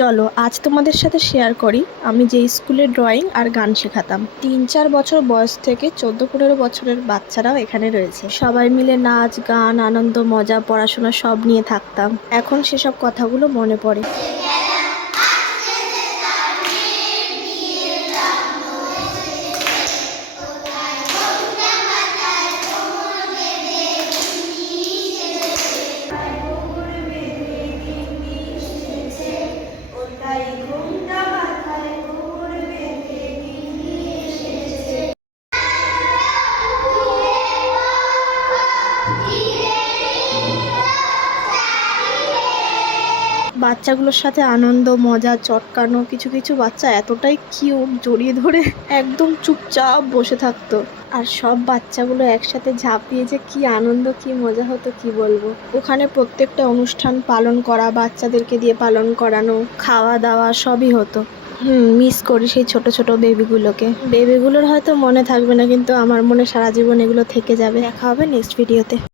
চলো আজ তোমাদের সাথে শেয়ার করি আমি যে স্কুলে ড্রয়িং আর গান শেখাতাম। 3-4 বছর বয়স থেকে 14-15 বছরের বাচ্চারাও এখানে রয়েছে। সবাই মিলে নাচ গান আনন্দ মজা পড়াশোনা সব নিয়ে থাকতাম। এখন সেসব কথাগুলো মনে পড়ে। বাচ্চাগুলোর সাথে আনন্দ মজা চটকানো, কিছু কিছু বাচ্চা এতটাই কিউট, জড়িয়ে ধরে একদম চুপচাপ বসে থাকতো। আর সব বাচ্চাগুলো একসাথে ঝাঁপিয়ে যে কি আনন্দ কি মজা হতো কি বলবো। ওখানে প্রত্যেকটা অনুষ্ঠান পালন করা, বাচ্চাদেরকে দিয়ে পালন করানো, খাওয়া দাওয়া সবই হতো। মিস করি সেই ছোট ছোট বেবিগুলোকে। বেবিগুলোর হয়তো মনে থাকবে না, কিন্তু আমার মনে সারা জীবন এগুলো থেকে যাবে। দেখা হবে নেক্সট ভিডিওতে।